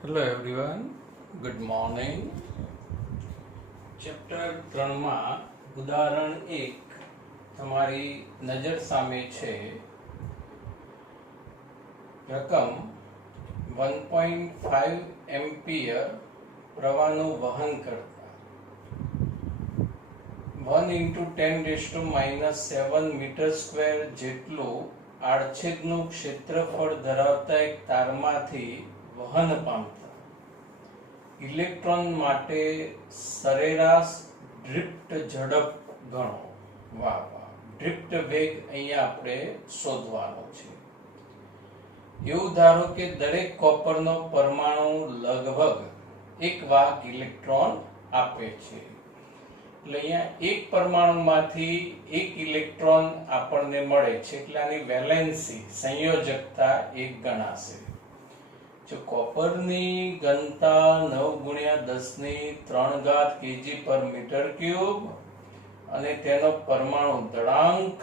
Hello everyone, good morning. Chapter 3માં ઉદાહરણ 1 તમારી નજર સામે છે. રકમ 1.5 એમ્પિયર પ્રવાહનું વહન કરતા 1 × 10⁻⁷ મીટર સ્ક્વેર જેટલું આડછેદનું ક્ષેત્રફળ ધરાવતા એક તારમાંથી વહન પામતા ઇલેક્ટ્રોન માટે સરેરાશ ડ્રિફ્ટ ઝડપ ગણો. વાહ વાહ, ડ્રિફ્ટ વેગ અહીંયા આપણે શોધવાનો છે. એવું ધારો કે દરેક કોપરનો પરમાણુ લગભગ એક વાહક ઇલેક્ટ્રોન આપે છે. એટલે અહીંયા એક પરમાણુમાંથી એક ઇલેક્ટ્રોન આપણને મળે છે, એટલે આની વેલેન્સી સંયોજકતા 1 ગણાશે. જો કોપરની ઘનતા 9 × 10⁻³ અને તેનો પરમાણુ દળાંક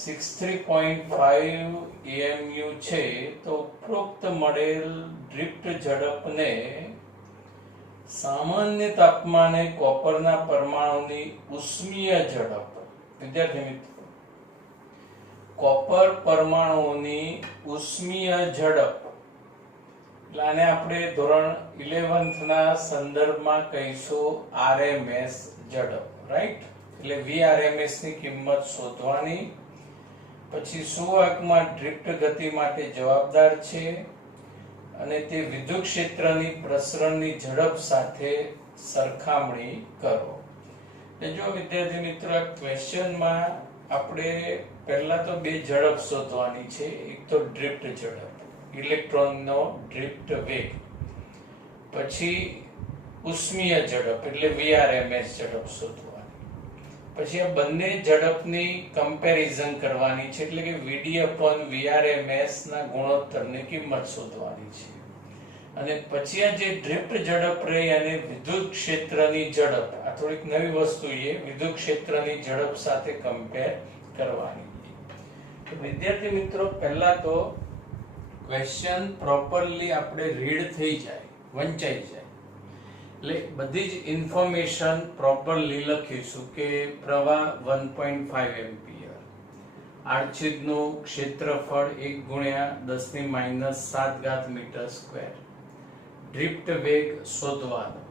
63.5 AMU છે, તો ઉપરોક્ત મળેલ ડ્રિફ્ટ ઝડપને સામાન્ય તાપમાને કોપરના પરમાણુની ઉષ્મીય ઝડપ, વિદ્યાર્થી મિત્રો, કોપર પરમાણુઓની ઉષ્મીય ઝડપ, આને આપણે ધોરણ 11th ના સંદર્ભમાં કહીશું RMS ઝડપ, રાઈટ? એટલે VRMS ની કિંમત શોધવાની. પછી સુવાહકમાં ડ્રિફ્ટ ગતિ માટે જવાબદાર છે અને તે વિદ્યુત ક્ષેત્રની પ્રસરણની ઝડપ સાથે સરખામણી કરો. જો વિદ્યાર્થી મિત્રો, ક્વેશ્ચનમાં આપણે પહેલા તો બે ઝડપ શોધવાની છે. એક તો ડ્રિફ્ટ ઝડપ, ઇલેક્ટ્રોનનો ડ્રિફ્ટ વેગ, પછી ઉષ્મીય ઝડપ એટલે VRMS ઝડપ શોધવાની. પછી આ બંને ઝડપની કમ્પેરિઝન કરવાની છે, એટલે કે VD/VRMS ના ગુણોત્તરની કિંમત શોધવાની છે. અને પછી આ જે ડ્રિફ્ટ ઝડપ રહી અને વિદ્યુત ક્ષેત્રની ઝડપ, આ થોડીક નવી વસ્તુ છે, વિદ્યુત ક્ષેત્રની ઝડપ સાથે કમ્પેર કરવાની. તો વિદ્યાર્થી મિત્રો, પહેલા તો ક્વેશ્ચન પ્રોપરલી આપણે રીડ થઈ જાય, વંચાઈ જાય, એટલે બધી જ ઇન્ફોર્મેશન પ્રોપરલી લખીશું કે પ્રવાહ 1.5 એમ્પિયર, આડછેદનું ક્ષેત્રફળ 1 × 10⁻⁷ મીટર સ્ક્વેર, ડ્રિફ્ટ વેગ શોધવાનો,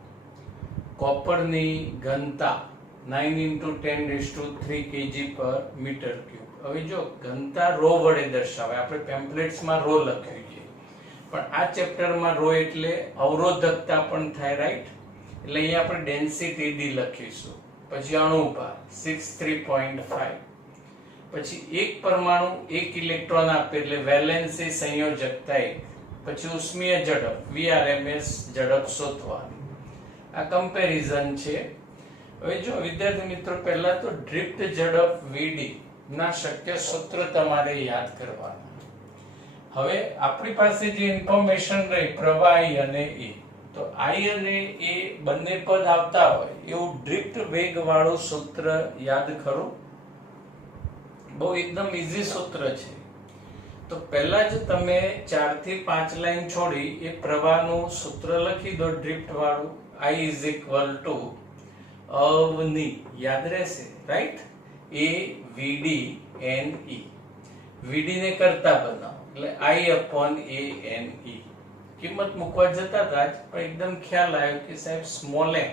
કોપરની ઘનતા 9 × 10⁻³ kg/m³. હવે જો ઘનતા રો વડે દર્શાવાય, આપણે પેમ્પલેટ્સમાં રો લખ્યું છે, પણ આ ચેપ્ટરમાં રો એટલે અવરોધકતા પણ થાય, રાઈટ? એટલે અહીંયા આપણે ડેન્સિટી D લખીશું. પછી અણુભાર 63.5, પછી એક પરમાણુ એક ઇલેક્ટ્રોન આપે એટલે વેલેન્સી સંયોજકતા 1, પછી ઉષ્મીય ઝડપ VRMS ઝડપ શોધવાની. આ કમ્પેરિઝન છે. હવે જો વિદ્યાર્થી મિત્રો, પહેલા તો ડ્રિફ્ટ ઝડપ VD ના શક્ય સૂત્ર તમારે યાદ કરવાના. હવે આપણી પાસે જે ઇન્ફોર્મેશન રહી પ્રવાહ I અને E, તો I અને E બંને પદ આવતા હોય એવું ડ્રિફ્ટ વેગ વાળું સૂત્ર યાદ ખરું? બહુ એકદમ ઈઝી સૂત્ર છે. તો પહેલા જ તમે 4 થી 5 લાઈન છોડી એ પ્રવાહનું સૂત્ર લખી દો, ડ્રિફ્ટ વાળું. I = અવની, યાદ રહેશે, રાઈટ? AVD NE, VD ને કરતા બનાવો એટલે I/ANE. કિંમત મૂકવા જતા હતા પણ એકદમ ખ્યાલ આવ્યો કે સાહેબ સ્મોલ m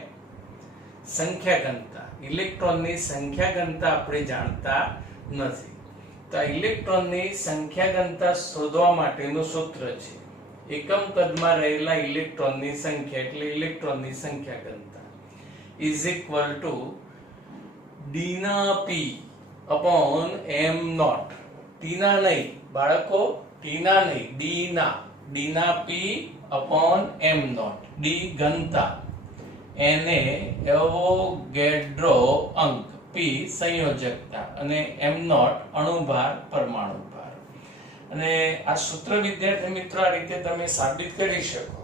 સંખ્યા ઘનતા, ઇલેક્ટ્રોનની સંખ્યા ઘનતા આપણે જાણતા નથી. તો આ ઇલેક્ટ્રોનની સંખ્યા ઘનતા શોધવા માટેનું સૂત્ર છે. એકમ કદમાં રહેલા ઇલેક્ટ્રોનની સંખ્યા એટલે ઇલેક્ટ્રોનની સંખ્યા ઘનતા = D ના P upon m0. T ના નહીં બાળકો, T ના નહીં, D ના P upon m0. D ઘનતા, Na એવોગેડ્રો અંક, P સંયોજકતા અને m0 અણુભાર, પરમાણુ ભાર. અને આ સૂત્ર વિદ્યાર્થી મિત્રો આ રીતે તમે સાબિત કરી શકો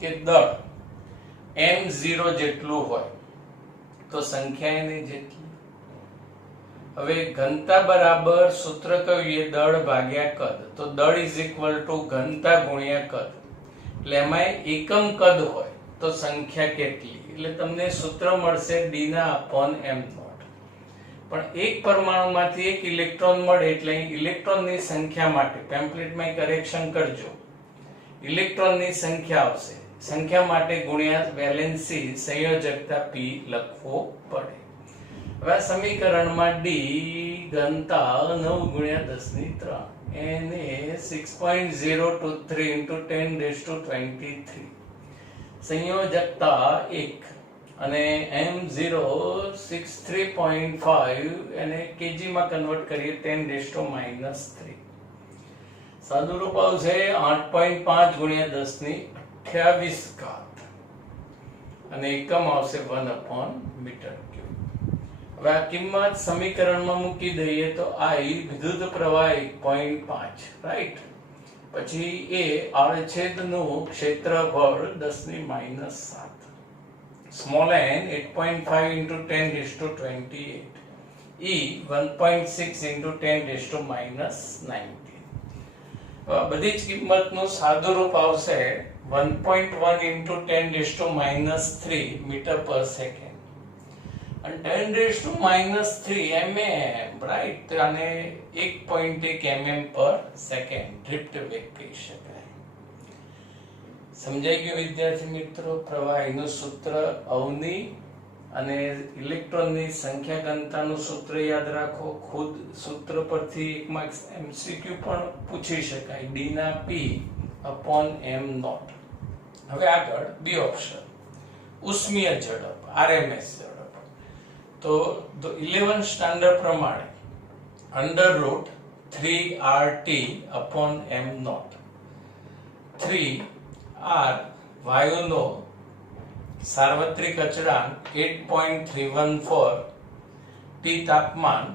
કે દળ m0 જેટલું હોય તો સંખ્યા એની જેટલી. હવે ઘનતા બરાબર સૂત્ર કયું? દળ ભાગ્યા કદ. તો દળ = ઘનતા ગુણ્યા કદ. એટલે એમાં એકમ કદ હોય તો સંખ્યા કેટલી, એટલે તમને સૂત્ર મળશે d ના upon m નોટ. પણ એક પરમાણુમાંથી એક ઇલેક્ટ્રોન મળે એટલે ઇલેક્ટ્રોનની સંખ્યા માટે પેમ્પલેટમાં કરેક્શન કરજો, ઇલેક્ટ્રોનની સંખ્યા આવશે, સંખ્યા માટે ગુણ્યા વેલેન્સી સંયોજકતા p લખવો પડે. હવે આ સમીકરણમાં d ઘનતા 9 ગુણ્યા 10 ની 3 એને 6.023 into 10⁻23, સંયોજકતા 1 અને m0 63.5 એને kg માં કન્વર્ટ કરીએ 10⁻3. સાદું રૂપ આવશે 8.5 ગુણ્યા 10 ની 28 ઘાત અને એકમ આવશે 1/મીટર ક્યુબ. હવે આ કિંમત સમીકરણમાં મૂકી દઈએ તો I વિદ્યુત પ્રવાહ 1.5 રાઈટ, પછી એ આડછેદનું ક્ષેત્રફળ 10⁻7, small n 8.5 into 10⁻28, E 1.6 into 10⁻19. બધી જ કિંમતનું સાદું રૂપ આવશે 1.1 into 10⁻3 મીટર પર સેકન્ડ અને 10⁻3 mm રાઈટ, અને 1.1 mm પર સેકન્ડ ડ્રિફ્ટ વેગ કહી શકાય. સમજાઈ ગયું વિદ્યાર્થી મિત્રો? પ્રવાહીનું સૂત્ર અવની અને ઇલેક્ટ્રોનની સંખ્યા ઘનતાનું સૂત્ર યાદ રાખો. ખુદ સૂત્ર પરથી એક માર્ક્સ એમસીક્યુ પણ પૂછી શકાય, d ના p upon m નોટ. હવે આગળ બી ઓપ્શન, ઉષ્મીય ઝડપ RMS ઝડપ. તો 11 સ્ટાન્ડર્ડ પ્રમાણે √3RT upon m not. 3R વાયુનો સાર્વત્રિક અચળાંક 8.314, T તાપમાન,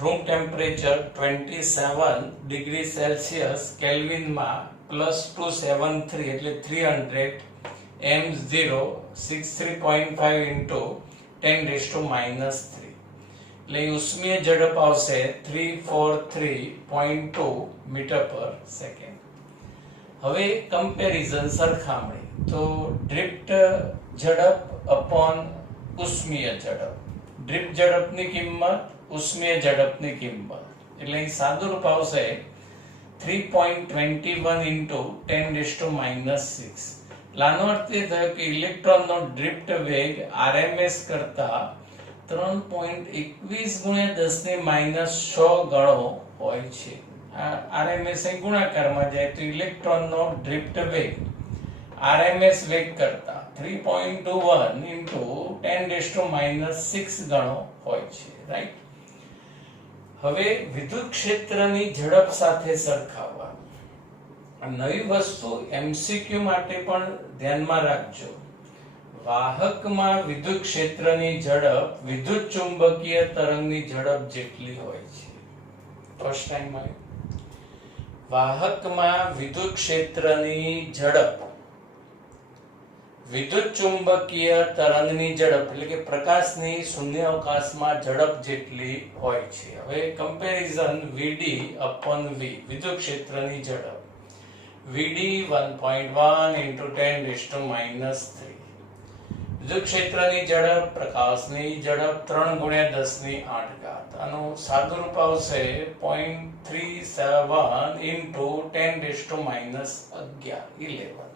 રૂમ ટેમ્પરેચર 27 ડિગ્રી સેલ્સિયસ કેલ્વિનમાં +273 એટલે 300, m0 63.5 into 10⁻3, એટલે ઉષ્મીય ઝડપ આવશે 343.2 મીટર પર સેકન્ડ. હવે કમ્પેરિઝન સરખામણી, તો ડ્રિફ્ટ ઝડપ અપોન ઉષ્મીય ઝડપ, ડ્રિફ્ટ ઝડપની કિંમત ઉષ્મીય ઝડપની કિંમત, એટલે અહીં સાદું રૂપ આવશે 3.21 into 10⁻6. આનો અર્થ એ થયો કે ઇલેક્ટ્રોનનો ડ્રિફ્ટ વેગ RMS કરતા 3.21 ગુણ્યા 10⁻6 ગણો હોય છે. RMS એ ગુણાકારમાં જાય તો ઇલેક્ટ્રોનનો ડ્રિફ્ટ વેગ RMS વેગ કરતા 3.21 into 10⁻6 ગણો હોય છે રાઈટ. હવે વિદ્યુત ક્ષેત્રની ઝડપ સાથે સરખાવવાનું. નવી વસ્તુ એમસીક્યુ માટે પણ ધ્યાનમાં રાખજો. વાહકમાં વિદ્યુત ક્ષેત્રની ઝડપ વિદ્યુત ચુંબકીય તરંગની ઝડપ જેટલી હોય છે. ફર્સ્ટ ટાઈમ આવ્યું. વાહકમાં વિદ્યુત ક્ષેત્રની ઝડપ વિદ્યુત ચુંબકીય તરંગની ઝડપ એટલે કે પ્રકાશની શૂન્યાવકાશમાં ઝડપ જેટલી હોય છે. હવે કમ્પેરિઝન VD upon V, વિદ્યુત ક્ષેત્રની ઝડપ VD 1.1 into 10⁻3, વિદ્યુત ક્ષેત્રની ઝડપ પ્રકાશની ઝડપ 3 ગુણ્યા 10 ની 8 ઘાત. આનું સાદું રૂપ આવશે 0.37 into 10⁻11.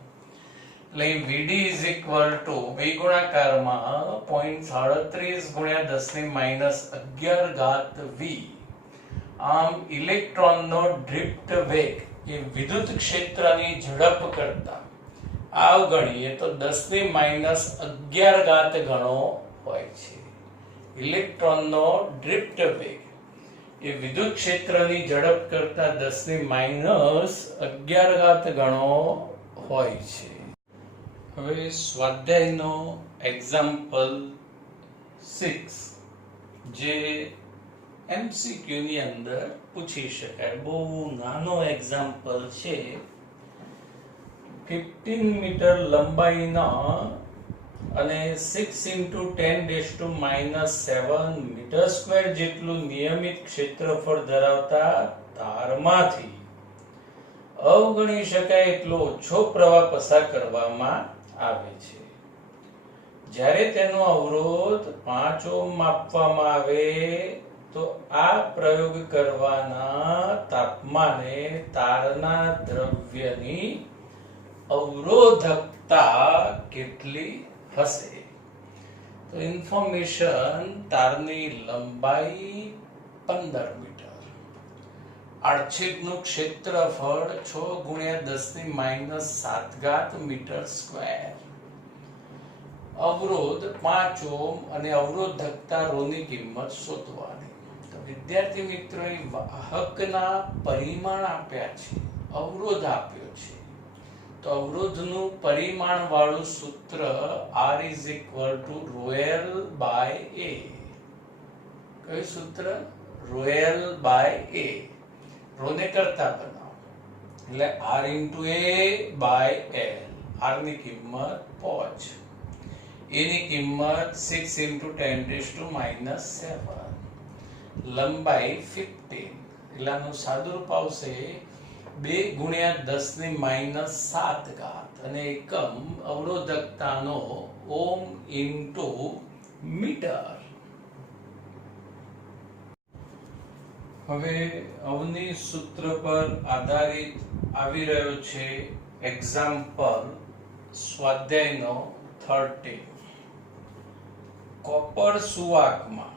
એટલે VD is equal to બે ગુણાકારમાં 0.37 ગુણ્યા 10 ની -11 ઘાત V. આમ ઇલેક્ટ્રોનનો ડ્રિફ્ટ વેગ એ વિદ્યુત ક્ષેત્રની ઝડપ કરતા અવગણીએ તો 10 ની -11 ઘાત ગણો હોય છે. ઇલેક્ટ્રોનનો ડ્રિફ્ટ વેગ એ વિદ્યુત ક્ષેત્રની ઝડપ કરતા 10 ની -11 ઘાત ગણો હોય છે. હવે સ્વાધ્યાયનો એક્ઝામ્પલ 6 જે એમસીક્યુ ની અંદર પૂછી શકાય. બહુ નાનો એક્ઝામ્પલ છે. 15 મીટર લંબાઈના અને 6 into 10⁻7 મીટર સ્ક્વેર જેટલું નિયમિત ક્ષેત્રફળ ધરાવતા તારમાંથી અવગણી શકાય એટલો ઓછો પ્રવાહ પસાર કરવામાં આવે છે. જ્યારે તેનો અવરોધ 5 ઓહ્મ માપવામાં આવે તો આ પ્રયોગ કરવાના તાપમાને તારના દ્રવ્યની અવરોધકતા કેટલી હશે? તો ઇન્ફોર્મેશન: તારની લંબાઈ 15 મીટર, આડછેદનું ક્ષેત્રફળ 6 × 10⁻⁷ મીટર સ્ક્વેર, અવરોધ 5 ઓહ્મ અને અવરોધકતા ρ ની કિંમત શોધવાની. તો વિદ્યાર્થી મિત્રો, વાહકના પરિમાણ આપ્યા છે, અવરોધ આપ્યો છે, તો અવરોધનું પરિમાણ વાળું સૂત્ર R = ρl/a. કયું સૂત્ર? ρl/a. ρ ને કરતા બનાવો એટલે R × a/l. R ની કિંમત 5, a ની કિંમત 6 × 10⁻⁷, લંબાઈ 15 એટલે આનું સાદુરૂપ આવશે 2 × 10⁻⁷ અને એકમ અવરોધકતાનો ઓહ્મ × મીટર. હવે અવની સૂત્ર પર આધારિત આવી રહ્યો છે એક્ઝામ્પલ સ્વાધ્યાયનો 13. કોપર સુવાહકમાં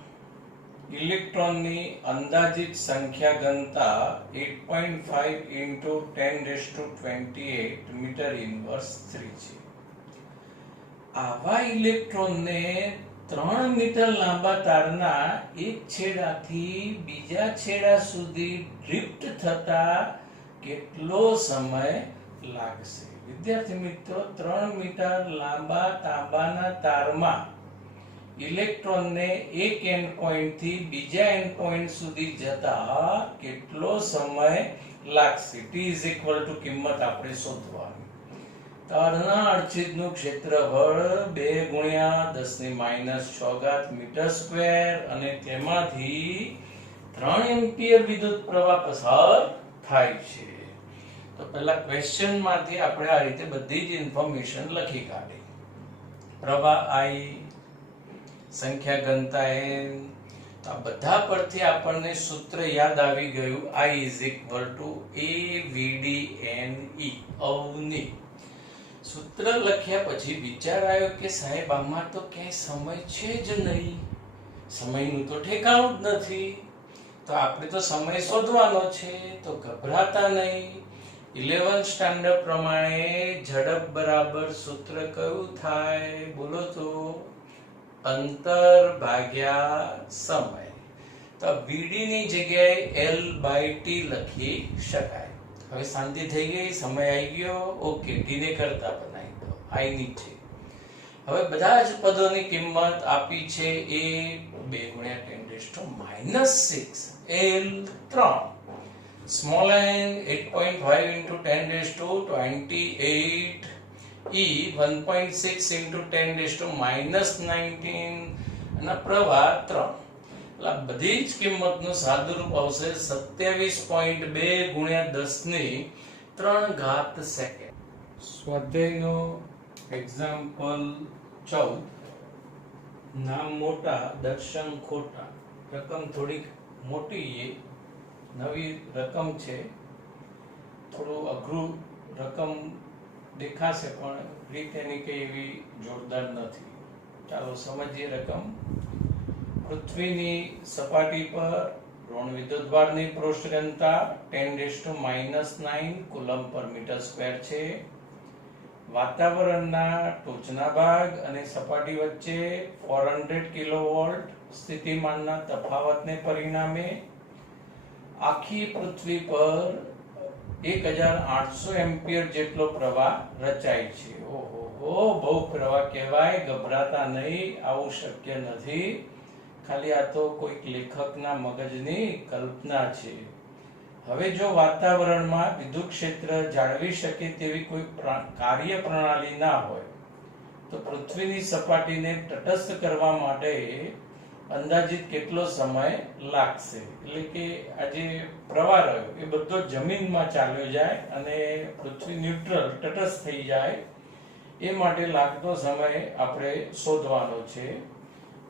ઇલેક્ટ્રોનની અંદાજિત સંખ્યા ઘનતા 8.5 × 10⁻28 મીટર ઇન્વર્સ 3 છે. આવા ઇલેક્ટ્રોનને 3 મીટર લાંબા તારના એક છેડાથી બીજા છેડા સુધી ડ્રિફ્ટ થતા કેટલો સમય લાગશે? વિદ્યાર્થી મિત્રો, 3 મીટર લાંબા તાંબાના તારમાં ઇલેક્ટ્રોનને એક એન્ડ પોઈન્ટ થી બીજા એન્ડ પોઈન્ટ સુધી જતા કેટલો સમય લાગશે? t = કિંમત આપણે શોધવાની. તારના આડછેદનું ક્ષેત્રફળ 2 × 10⁻⁶ મીટર સ્ક્વેર અને તેમાંથી 3 એમ્પિયર વિદ્યુત પ્રવાહ પસાર થાય છે. તો પહેલા ક્વેશ્ચન માંથી આપણે આ રીતે બધી જ ઇન્ફોર્મેશન લખી કાઢી. પ્રવાહ I, સંખ્યા ઘનતા n. તો આ બધા પરથી આપણને સૂત્ર યાદ આવી ગયું. I = AVDNE. અવની સૂત્ર લખ્યા પછી વિચાર આવ્યો કે સાહેબ, આમાં તો ક્યાંય સમય છે જ નહીં, સમયનું તો ઠેકાણું જ નથી. તો આપણે તો સમય શોધવાનો છે. તો ગભરાતા નહીં. 11th સ્ટાન્ડર્ડ પ્રમાણે ઝડપ બરાબર સૂત્ર કયું થાય? બોલો તો. અંતર ભાગ્યા સમય. તો VD ની જગ્યાએ L/T લખી શકાય. હવે શાંતિ થઈ ગઈ, સમય આવી ગયો. ઓકે, t ને કરતા બનાવી દો, I નીચે. હવે બધા જ પદોની કિંમત આપી છે. a 2 × 10⁻⁶, l 3, small n 8.5 × 10⁻28, e 1.6 × 10⁻⁻19 અને પ્રવાહ 3. એટલે બધી જ કિંમતનું સાદુરૂપ આવશે 27.2 × 10⁻³ સેકન્ડ. સ્વાધ્યાયનો એક્ઝામ્પલ 14. નામ મોટા, દર્શન ખોટા. રકમ થોડીક મોટી, નવી રકમ છે, થોડું અઘરું રકમ દેખાશે પણ રીત એની કઈ એવી જોરદાર નથી. ચાલો સમજીએ રકમ. પૃથ્વીની સપાટી પર ઋણ વિદ્યુતભારની પૃષ્ઠ ઘનતા 10⁻⁹ કુલમ્બ પર મીટર સ્ક્વેર છે. વાતાવરણના ટોચના ભાગ અને સપાટી વચ્ચે 400 કિલોવોલ્ટ સ્થિતિમાનના તફાવતને પરિણામે આખી પૃથ્વી પર 1800 એમ્પિયર જેટલો પ્રવાહ રચાય છે. ઓહો, બહુ પ્રવાહ કહેવાય. ગભરાતા નહીં, આવું શક્ય નથી. ખાલી આ તો કોઈક લેખકના મગજની કલ્પના છે. હવે જો વાતાવરણમાં વિદ્યુત ક્ષેત્ર જાળવી શકે તેવી કોઈ કાર્ય પ્રણાલી ના હોય તો પૃથ્વીની સપાટીને તટસ્થ કરવા માટે અંદાજિત કેટલો સમય લાગશે. એટલે કે આ જે પ્રવાહ રહ્યો એ બધો જમીનમાં ચાલ્યો જાય અને પૃથ્વી ન્યુટ્રલ તટસ્થ થઈ જાય એ માટે લાગતો સમય આપણે શોધવાનો છે.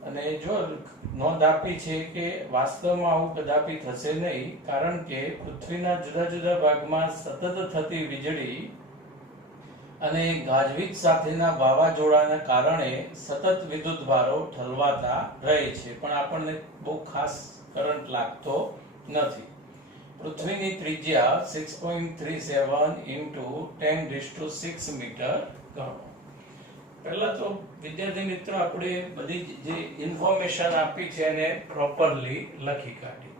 અને જો નોંધ આપી છે કે વાસ્તવમાં આવું કદાપી થશે નહીં, કારણ કે પૃથ્વીના જુદા જુદા ભાગમાં સતત થતી વીજળી અને ગાજવીજ સાથેના વાવાઝોડાના કારણે સતત વિદ્યુતભારો ઠલવાતા રહે છે, પણ આપણને બહુ ખાસ કરંટ લાગતો નથી. પૃથ્વીની ત્રિજ્યા 6.37 × 10⁶ મીટર ગણો. પહેલા તો વિદ્યાર્થી મિત્રો આપણે બધી જે ઇન્ફોર્મેશન આપી છે એને પ્રોપરલી લખી કાઢી.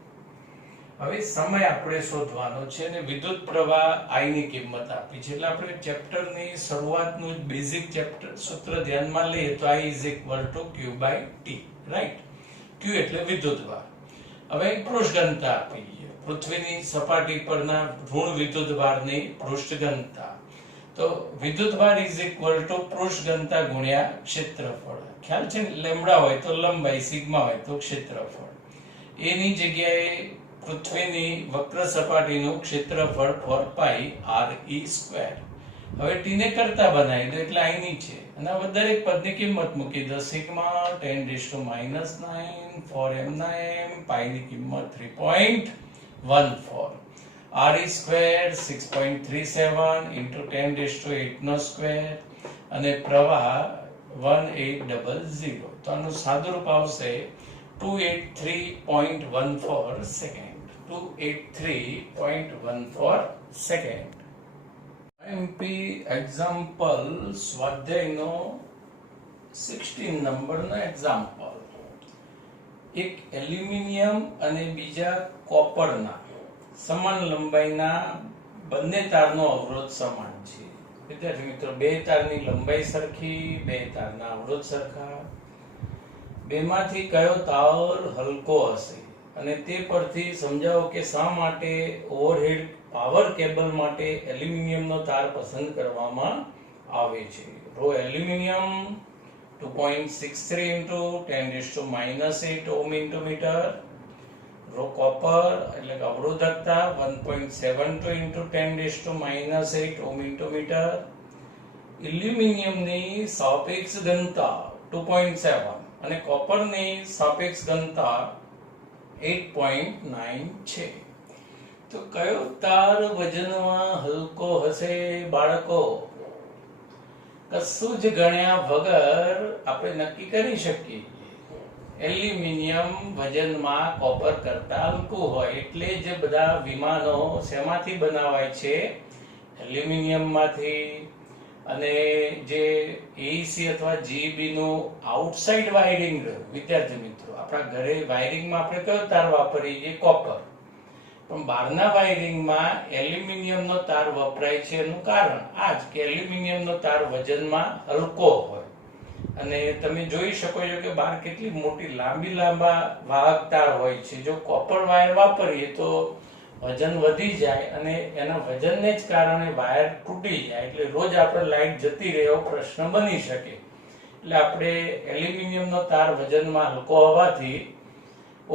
હવે સમય આપણે શોધવાનો છે અને વિદ્યુત પ્રવાહ I ની કિંમત આપી છે. એટલે આપણે ચેપ્ટરની શરૂઆતનું બેઝિક ચેપ્ટર સૂત્ર ધ્યાનમાં લઈએ તો I = Q/T, રાઈટ. Q એટલે વિદ્યુતભાર. હવે પૃષ્ઠ ઘનતા આપી છે, પૃથ્વીની સપાટી પરના ઋણ વિદ્યુતભારની પૃષ્ઠ ઘનતા. તો વિદ્યુતભાર = પૃષ્ઠ ઘનતા ગુણ્યા ક્ષેત્રફળ. ખ્યાલ છે ને, લેમ્બડા હોય તો લંબાઈ, સિગ્મા હોય તો ક્ષેત્રફળ. એની જગ્યાએ પૃથ્વીની વક્ર સપાટીનું ક્ષેત્રફળ 4πre². હવે t ને કરતા બનાવી દો એટલે I ની છે અને હવે દરેક પદની કિંમત મૂકી દો. સિગ્મા 10⁻⁹ 4m9, પાઈ ની કિંમત 3.14, re² 6.37 × 10⁸ અને પ્રવાહ 1800. તો આનું સાદુરૂપ આવશે 283.14 સેકન્ડ. 283.14 સેકન્ડ. MP એક્ઝામ્પલ સ્વાધ્યાયનો 16 નંબરનો એક્ઝામ્પલ. એક એલ્યુમિનિયમ અને બીજા કોપરના સમાન લંબાઈના બંને તારનો અવરોધ સમાન છે. વિદ્યાર્થી મિત્રો, બે તારની લંબાઈ સરખી, બે તારના અવરોધ સરખા. બેમાંથી કયો તાર હલકો હશે? અને તે પરથી સમજાવો કે શા માટે ઓવરહેડ પાવર કેબલ માટે એલ્યુમિનિયમનો તાર પસંદ કરવામાં આવે છે. Rho aluminium 2.63 × 10⁻8 ohm × metre. Rho copper એટલે કે અવરોધકતા 1.72 × 10⁻8 ઓહ્મ × મીટર. એલ્યુમિનિયમની સાપેક્ષ ઘનતા 2.7 અને કોપરની સાપેક્ષ ઘનતા 8.9 છે. તો કયો તાર વજનમાં હલકો હશે બાળકો? કશું જ ગણ્યા વગર આપણે નક્કી કરી શકીએ. એલ્યુમિનિયમ વજનમાં કોપર કરતા હલકું હોય, એટલે જ બધા વિમાનો શેમાંથી બનાવાય છે? એલ્યુમિનિયમમાંથી. અને જે AEC અથવા GEB નું આઉટસાઇડ વાયરિંગ રહ્યું, વિદ્યાર્થી મિત્રો, આપણા ઘરે વાયરિંગમાં આપણે કયો તાર વાપરીએ છીએ? કોપર. પણ બહારના વાયરિંગમાં એલ્યુમિનિયમનો તાર વપરાય છે. એનું કારણ આ જ કે એલ્યુમિનિયમનો તાર વજનમાં હલકો હોય. અને તમે જોઈ શકો છો કે બહાર કેટલી મોટી લાંબા વાહક તાર હોય છે. જો કોપર વાયર વાપરીએ તો વજન વધી જાય અને એના વજનને જ કારણે વાયર તૂટી જાય, એટલે રોજ આપણે લાઈટ જતી રહે એવો પ્રશ્ન બની શકે. એટલે આપણે એલ્યુમિનિયમનો તાર વજનમાં હલકો હોવાથી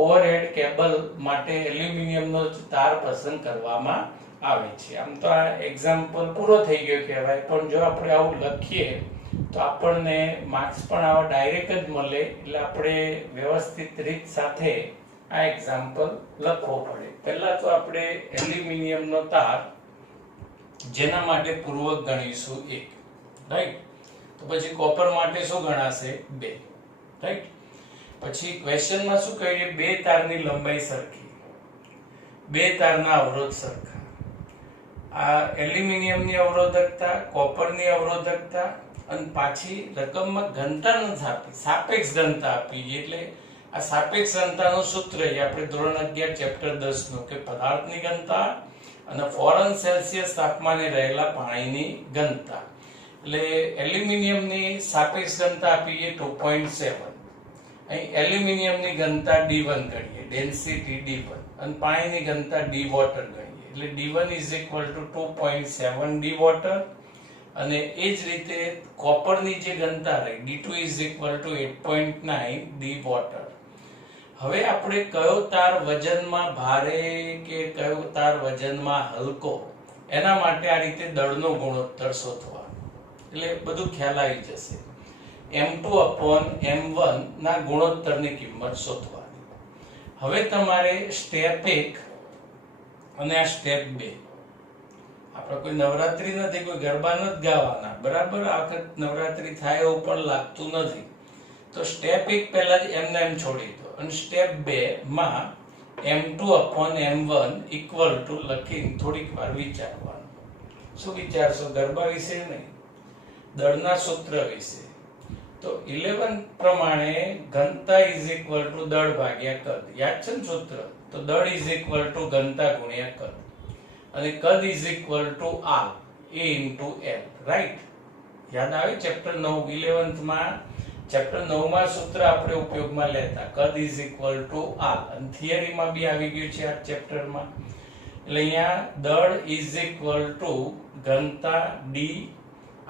ઓવરહેડ કેબલ માટે એલ્યુમિનિયમનો તાર પસંદ કરવામાં આવે છે. આમ તો આ એક્ઝામ્પલ પૂરો થઈ ગયો કહેવાય, પણ જો આપણે આવું લખીએ તો આપણને માર્ક્સ પણ આવા ડાયરેક્ટ જ મળે. એટલે આપણે વ્યવસ્થિત રીત સાથે આ એક્ઝામ્પલ લખવો પડે. પહેલા તો આપણે એલ્યુમિનિયમનો તાર જેના માટે પૂર્વક ગણીશું 1, રાઈટ. તો પછી કોપર માટે શું ગણાશે? 2, રાઈટ. પછી ક્વેશ્ચનમાં શું કહીએ? બે તારની લંબાઈ સરખી, બે તારના અવરોધ સરખા. આ એલ્યુમિનિયમની અવરોધકતા, કોપરની અવરોધકતા, અને પાછી રકમમાં ઘનતા નથી આપી, સાપેક્ષ ઘનતા આપી. એટલે આ સાપેક્ષ ઘનતાનું સૂત્ર છે આપણે ધોરણ 11 ચેપ્ટર 10 નું, કે પદાર્થની ઘનતા અને °C તાપમાને રહેલા પાણીની ઘનતા. એટલે એલ્યુમિનિયમની સાપેક્ષ ઘનતા આપીએ 2.7. અહીં એલ્યુમિનિયમની ઘનતા D1 ગણીએ, ડેન્સિટી D1, અને પાણીની ઘનતા D વોટર ગણીએ. એટલે D1 = 2.7 D વોટર. અને એ જ રીતે કોપરની જે ઘનતા રહી D2 = 8.9 D વોટર. હવે આપણે કયો તાર વજનમાં ભારે કે કયો તાર વજનમાં હલકો એના માટે આ રીતે દળનો ગુણોત્તર શોધવાનો, એટલે બધું ખ્યાલ આવી જશે. m2/m1 ના ગુણોત્તરની કિંમત શોધવાની. હવે તમારે સ્ટેપ 1 અને આ સ્ટેપ 2, આપણે કોઈ નવરાત્રી નથી, કોઈ ગરબા નથી ગાવાના, બરાબર? આ વખત નવરાત્રી થાય એવું પણ લાગતું નથી. તો સ્ટેપ 1 પહેલા જ એમને એમ છોડી દો અને સ્ટેપ 2 માં m2/m1 ઇક્વલ ટુ લખીને થોડીક વાર વિચારવાનું. શું વિચારશો? ગરબા વિશે નહીં, દળના સૂત્ર વિશે. તો 11 પ્રમાણે ઘનતા ઇઝ ઇક્વલ ટુ દળ ભાગ્યા કદ. યાદ છે ને સૂત્ર? તો દળ ઇઝ ઇક્વલ ટુ ઘનતા ગુણ્યા કદ અને કદ is equal to r a into l. Right? યાદ આવે? ચેપ્ટર 9 11th માં ચેપ્ટર 9 માં સૂત્ર આપણે ઉપયોગમાં લેતા, કદ ઇઝ ઇક્વલ ટુ r, અને થિયરીમાં બી આવી ગયું છે આ ચેપ્ટરમાં. એટલે અહીંયા દળ ઇઝ ઇક્વલ ટુ ઘનતા d,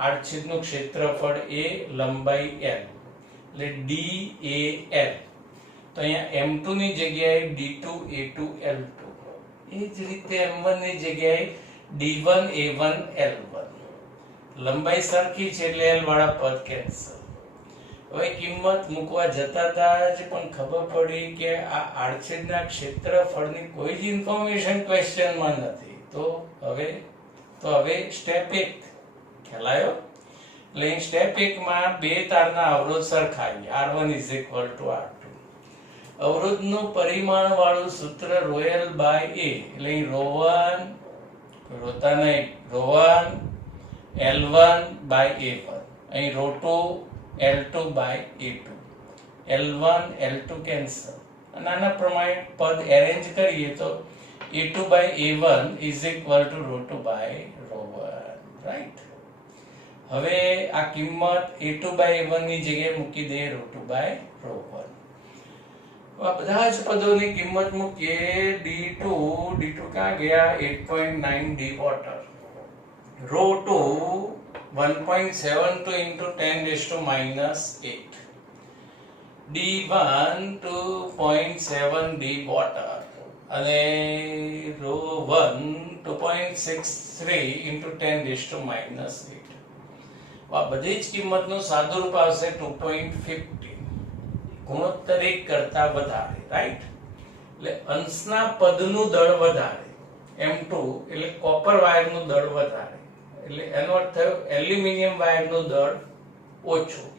આડછેદનું ક્ષેત્રફળ a, લંબાઈ l, એટલે d a l. તો અહીંયા m2 ની જગ્યાએ d2 a2 l2, એ જ રીતે m1 ની જગ્યાએ d1 a1 l1. લંબાઈ સરખી છે એટલે l વાળા પદ કેન્સલ. હવે કિંમત મૂકવા જતા હતા જ પણ ખબર પડી કે આ આડછેદના ક્ષેત્રફળની કોઈ જ ઇન્ફોર્મેશન ક્વેશ્ચનમાં નથી. તો હવે સ્ટેપ 1 ખ્યાલ આવ્યો? એટલે સ્ટેપ 1 માં બે તારના અવરોધ સરખાવીએ, r1 = r2. અવરોધનું પરિમાણ વાળું સૂત્ર ρl by a, એટલે ρ1 રોતા નહીં, ρ1 l1 by a1, અહીં ρ2 l2 by a2, l1 l2 cancel. અને આના પ્રમાણે પદ એરેન્જ કરીએ તો a2 by a1 is equal to ρ2 by ρ1. Right? હવે આ કિંમત a2 by a1 ની જગ્યાએ મૂકી દઈએ ρ2 by ρ1. આ બધા જ પદોની કિંમત મૂકીએ. d2 ક્યાં ગયા? 8.9 d water. ρ2 1.72 into 10⁻⁸. d1 2.7 d water અને ρ1 2.63 into 10⁻⁸. આ બધી જ કિંમતનું સાદુરૂપ આવશે 2.50. ગુણોત્તર 1 કરતા વધારે. રાઈટ? એટલે અંશના પદનું દળ વધારે, m2 એટલે કોપર વાયરનું દળ વધારે, એટલે એનો અર્થ થયો એલ્યુમિનિયમ વાયરનું દળ ઓછું,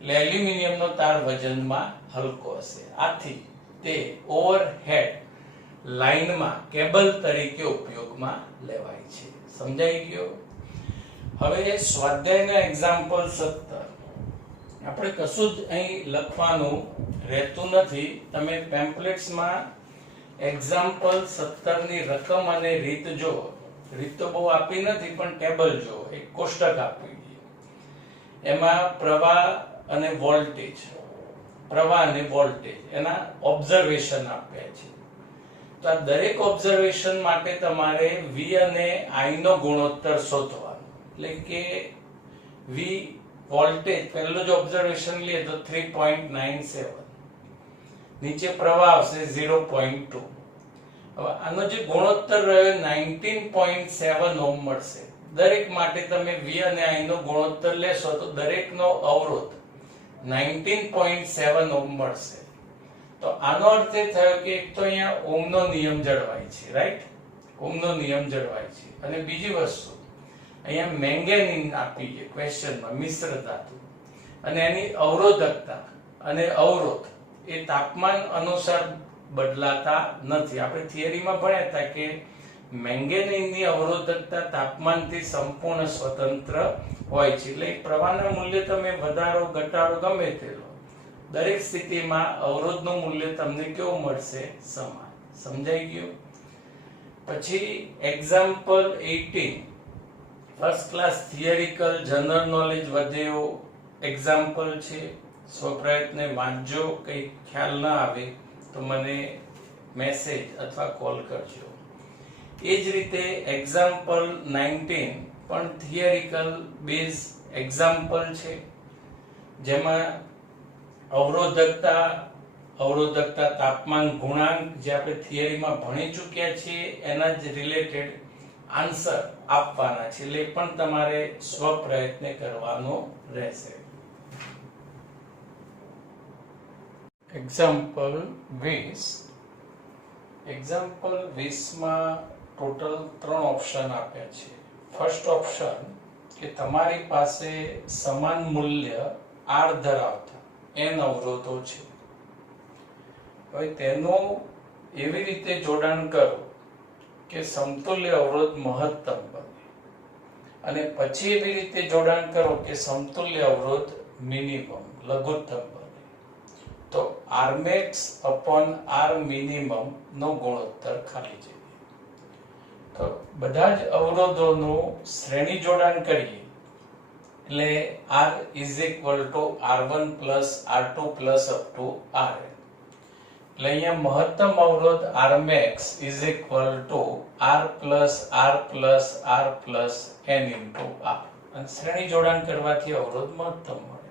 એટલે એલ્યુમિનિયમનો તાર વજનમાં હલકો હશે. આથી તે ઓવરહેડ લાઇનમાં કેબલ તરીકે ઉપયોગમાં લેવાય છે. સમજાઈ ગયો? હવે સ્વાધ્યાયના એક્ઝામ્પલ 17. આપણે કશું જ અહીં લખવાનું રહેતું નથી. તમે પેમ્પલેટ્સમાં એક્ઝામ્પલ 17 ની રકમ અને રીત જો, રીત તો બહુ આપી નથી પણ ટેબલ જો, એક કોષ્ટક આપી છે. એમાં પ્રવાહ અને વોલ્ટેજ એના ઓબ્ઝર્વેશન આપ્યા છે. તો આ દરેક ઓબ્ઝર્વેશન માટે તમારે v અને I નો ગુણોત્તર શોધવાનો. એટલે કે v વોલ્ટેજ પહેલો જ ઓબ્ઝર્વેશન લે તો 3.97, નીચે પ્રવાહ આવશે 0.2. હવે આનો જે ગુણોત્તર રહ્યો 19.7 ઓહ્મ મળશે. દરેક માટે તમે v અને I નો ગુણોત્તર લેશો તો દરેકનો અવરોધ 19.7 ઓહ્મ મળશે. તો આનો અર્થ એ થયો કે એક તો અહીંયા ઓહ્મનો નિયમ જળવાય છે. રાઈટ? ઓહ્મનો નિયમ જળવાય છે. અને બીજી વસ્તુ અહીંયા મેંગેનીન આપી છે ક્વેશ્ચનમાં, મિશ્ર ધાતુ, અને એની અવરોધકતા અને અવરોધ એ તાપમાન અનુસાર બદલાતા નથી. આપણે થિયરીમાં ભણ્યા હતા કે મેંગેનીનની અવરોધકતા તાપમાનથી સંપૂર્ણ સ્વતંત્ર હોય છે. એટલે પ્રવાહના મૂલ્ય તમે વધારો ઘટાડો ગમે તે લો, દરેક સ્થિતિમાં અવરોધનું મૂલ્ય તમને કેવું મળશે? સમાન. સમજાઈ ગયું? પછી example 18, first class theoretical general knowledge વધે એવો એક્ઝામ્પલ છે. સ્વપ્રયત્ને વાંચજો. કંઈ ખ્યાલ ના આવે તો મને મેસેજ અથવા કોલ કરજો. એ જ રીતે એક્ઝામ્પલ 19 પણ થિયરિકલ બેઝ એક્ઝામ્પલ છે, જેમાં અવરોધકતા અવરોધકતા તાપમાન ગુણાંક જે આપણે થિયરીમાં ભણી ચૂક્યા છીએ એના જ રિલેટેડ આન્સર આપવાના છે, એટલે પણ તમારે સ્વપ્રયત્ન કરવાનો રહેશે. એક્ઝામ્પલ 20 માં ટોટલ 3 ઓપ્શન આપ્યા છે. ફર્સ્ટ ઓપ્શન કે તમારી પાસે સમાન મૂલ્ય R ધરાવતા n અવરોધો છે. હવે તેનું એવી રીતે જોડાણ કરો કે સમતુલ્ય અવરોધ મહત્તમ બને, અને પછી એવી રીતે જોડાણ કરો કે સમતુલ્ય અવરોધ મિનિમમ લઘુત્તમ બને. તો Rmax upon R minimum નો ગુણોત્તર ખાલી જગ્યા. તો બધા જ અવરોધોનું શ્રેણી જોડાણ કરીએ એટલે R is equal to R1 plus R2 plus up to Rn. એટલે અહીંયા મહત્તમ અવરોધ Rmax is equal to R plus R plus R plus n into R. અને શ્રેણી જોડાણ કરવાથી અવરોધ મહત્તમ મળે.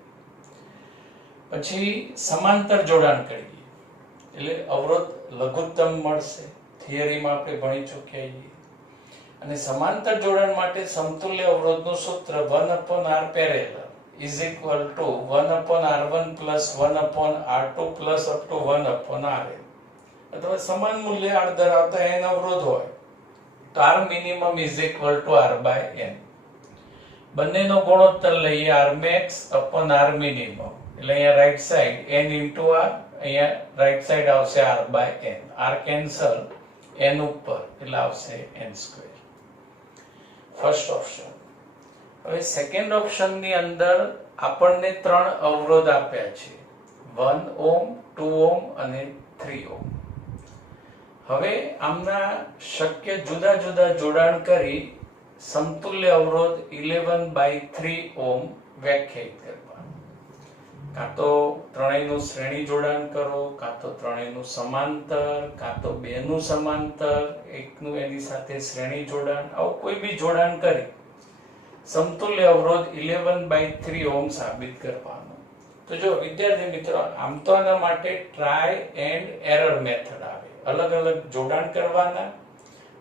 પછી સમાંતર જોડાણ કરીએ એટલે અવરોધ લઘુત્તમ મળશે. થિયરીમાં આપણે ભણી ચૂક્યા છીએ. અને સમાંતર જોડાણ માટે સમતુલ્ય અવરોધનું સૂત્ર 1/R parallel is equal to 1/R1 plus 1/R2 plus up to 1/Rn. અથવા સમાન મૂલ્ય R ધરાવતા n અવરોધ હોય તો R minimum is equal to R by n. બંનેનો ગુણોત્તર લઈએ Rmax upon R minimum. એટલે અહીંયા right side n into R, અહીંયા રાઈટ સાઈડ આવશે R by n. R cancel, n ઉપર એટલે આવશે n સ્ક્વેર. First option. હવે સેકન્ડ ઓપ્શન ની અંદર આપણને 3 અવરોધ આપ્યા છે, 1 ઓહમ, 2 ઓહમ અને 3 ઓહમ. હવે આમના શક્ય જુદા જુદા જોડાણ કરી સમતુલ્ય અવરોધ 11/3 ઓહમ વ્યાખ્યાયિત કરવા. કાં તો ત્રણેયનું શ્રેણી જોડાણ કરો, કાં તો ત્રણેયનું સમાંતર, કાં તો બેનું સમાંતર, એકનું એની સાથે શ્રેણી જોડાણ, આવું કોઈ બી જોડાણ કરી સમતુલ્ય અવરોધ 11/3 ઓહમ સાબિત કરવાનો. તો જો વિદ્યાર્થી મિત્રો, આમ તો આના માટે ટ્રાય એન્ડ એરર મેથડ આવે. અલગ અલગ જોડાણ કરવાના,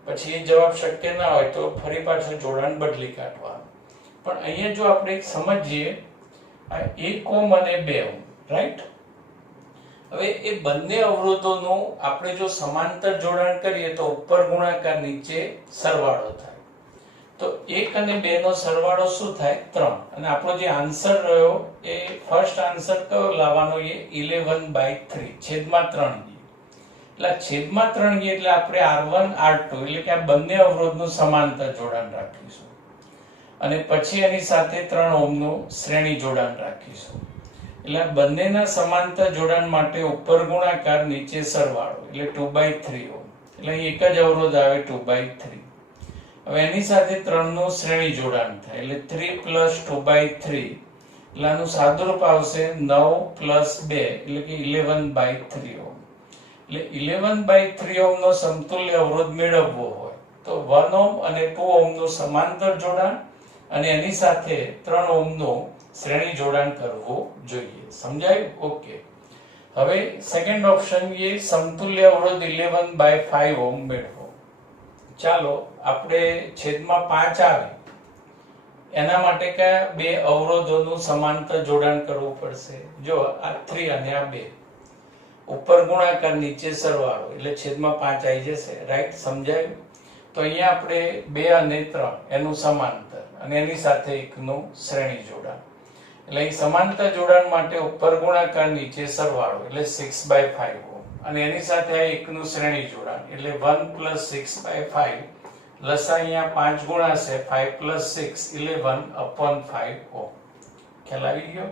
પછી એ જવાબ શક્ય ના હોય તો ફરી પાછું જોડાણ બદલી કાઢવાનું. પણ અહીંયા જો આપણે સમજીએ આ 1 ઓહમ અને 2 ઓહમ, રાઈટ? હવે એ બંને અવરોધોનું આપણે જો સમાંતર જોડાણ કરીએ તો ઉપર ગુણાકાર નીચે સરવાળો થાય. તો 1 અને 2 નો સરવાળો શું થાય? 3. અને આપણો જે આન્સર રહ્યો એ ફર્સ્ટ આન્સર કયો લાવવાનો? એ 11/3 છેદમાં 3 એટલે છેદમાં 3 એટલે આપણે R1 R2 એટલે કે આ બંને અવરોધનું સમાંતર જોડાણ રાખીશું, અને પછી એની સાથે 3 ઓહમનું શ્રેણી જોડાણ રાખીશું. એટલે બંનેના સમાંતર જોડાણ માટે ઉપર ગુણાકાર નીચે સરવાળો એટલે 2/3 ઓહમ. એટલે અહીં એક જ અવરોધ આવે 2/3. હવે એની સાથે 3 નું શ્રેણી જોડાણ થાય એટલે 3 plus 2/3 એટલે આનું સાદુરૂપ આવશે 9 plus 2 એટલે કે 11/3 ઓહમ. એટલે 11/3 ઓહમ નો સમતુલ્ય અવરોધ મેળવવો હોય તો 1 ઓહમ અને 2 ઓહમ નું સમાંતર જોડાણ અને એની સાથે 3 ઓહમ નું શ્રેણી જોડાણ કરવું જોઈએ. સમજાયું? ઓકે. હવે સેકન્ડ ઓપ્શન એ સમતુલ્ય અવરોધ 11/5 ઓહમ મેળવો. ચાલો આપણે છેદમાં 5 આવે એના માટે કયા બે અવરોધોનું સમાંતર જોડાણ કરવું પડશે? જો આ 3 અને આ 2, ઉપર ગુણાકાર નીચે સરવાળો એટલે છેદમાં 5 આવી જશે, રાઈટ? સમજાયું? તો અહીંયા આપણે 2 અને 3 એનું સમાંતર અને એની સાથે એકનું શ્રેણી જોડાણ. એટલે અહીં સમાંતર જોડાણ માટે ઉપર ગુણાકાર નીચે સરવાળો એટલે 6/5 ઓહમ, અને એની સાથે આ એકનું શ્રેણી જોડાણ એટલે 1 plus 6/5 લસા અહીંયા 5 ગુણાશે 5 plus 6 11/5 ઓહમ. ખ્યાલ આવી ગયો?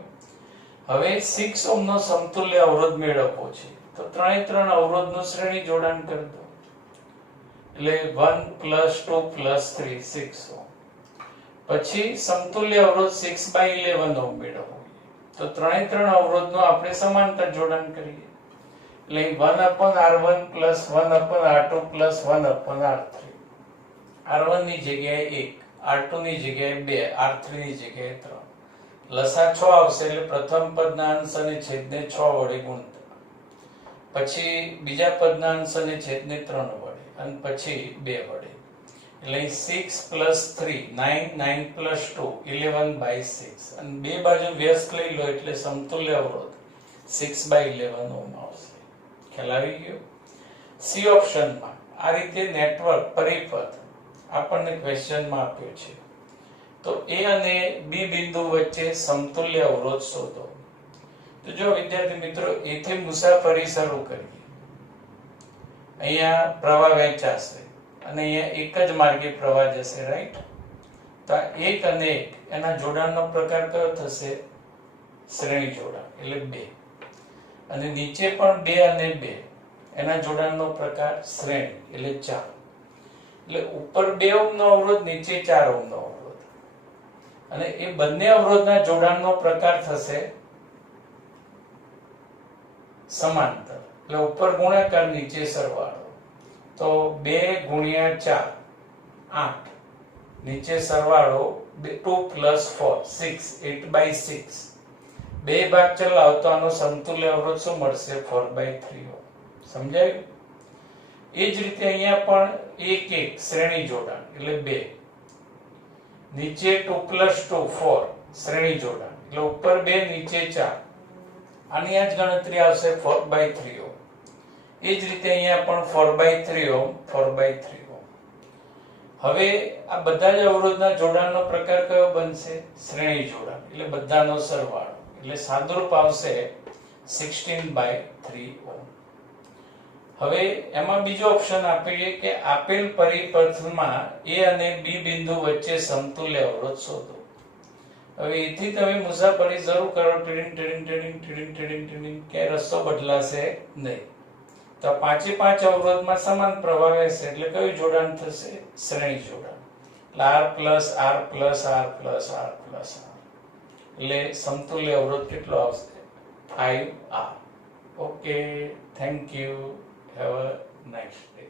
હવે 6 ઓહમ નો સમતુલ્ય અવરોધ મેળવવો છે તો 3 અવરોધનું શ્રેણી જોડાણ કરી દો એટલે 1 plus 2 plus 3 6 ઓહમ. પછી સમતુલ્ય અવરોધ 6/11 ઓહમ મેળવવો તો 3 અવરોધનું આપણે સમાંતર જોડાણ કરીએ એટલે 1/R1 plus 1/R2 plus 1/R3. R1 ની જગ્યાએ 1, R2 ની જગ્યાએ 2, R3 ની જગ્યાએ 3. લસા 6 આવશે એટલે પ્રથમ પદના અંશ અને છેદને 6 વડે ગુણતા પછી બીજા પદના અંશને છેદને 3 વડે અને પછી 2 વડે, એટલે 6 + 3 9, 9 + 2 11/6 અને બે બાજુ વ્યસ્ત લઈ લો એટલે સમતુલ્ય અવરોધ 6/11 ઓહ્મ આવશે. ખ્યાલ આવી ગયો? સી ઓપ્શનમાં આ રીતે નેટવર્ક પરિપથ આપણને ક્વેશ્ચનમાં આપ્યો છે. તો એ અને બી બિંદુ વચ્ચે સમતુલ્ય અવરોધ શોધો. તો જો વિદ્યાર્થી મિત્રો એથી મુસાફરી શરૂ કરીએ. અહીંયા પ્રવાહ વહેંચાશે અને અહીંયા એક જ માર્ગે પ્રવાહ જશે, રાઈટ? તો આ એક અને એક એના જોડાણનો પ્રકાર કયો થશે? શ્રેણી જોડાણ, એટલે 2. અને નીચે પણ 2 અને 2 એના જોડાણનો પ્રકાર શ્રેણી, એટલે 4. એટલે ઉપર 2 ઓહ્મનો અવરોધ, નીચે 4 ઓહ્મનો અવરોધ. અને એ બંને અવરોધના જોડાણનો પ્રકાર થશે સમાંતર, એટલે ઉપર ગુણાકાર, નીચે સરવાળો. તો 2 × 4 8, નીચે સરવાળો 2 + 4 6, 8/6. બે ભાગ ચલાવો તો આનો સમતુલ્ય અવરોધ શું મળશે? 4/3 ઓહ્મ. સમજાયું? એ જ રીતે અહીંયા પણ 1 1 શ્રેણી જોડાણ, એટલે 2. નીચે 2 + 2 4 શ્રેણી જોડાણ, એટલે ઉપર 2 નીચે 4. આની આ જ ગણતરી આવશે 4/3 ઓહ્મ. એ જ રીતે અહીંયા પણ 4/3 ઓહ્મ, 4/3 ઓહ્મ. હવે આ બધા જ અવરોધના જોડાણનો પ્રકાર કયો બનશે? શ્રેણી જોડાણ, એટલે બધાનો સરવાળો, એટલે સાદુરૂપ આવશે 16/3 ઓહ્મ. હવે એમાં બીજો ઓપ્શન આપીએ કે આપેલ પરિપથમાં એ અને બી બિંદુ વચ્ચે સમતુલ્ય અવરોધ શોધો. હવે એથી તમે મુસાફરી શરૂ કરો, ટીડિંગ ટીડિંગ ટીડિંગ ટીડિંગ ટીડિંગ ટીડિંગ, કે રસ્તો બદલાશે નહીં. તો 5 એ 5 અવરોધમાં સમાન પ્રવાહ રહેશે, એટલે કયું જોડાણ થશે? શ્રેણી જોડાણ, એટલે R + R + R + R + R. એટલે સમતુલ્ય અવરોધ કેટલો આવશે? 5R. Okay, thank you. Have a nice day.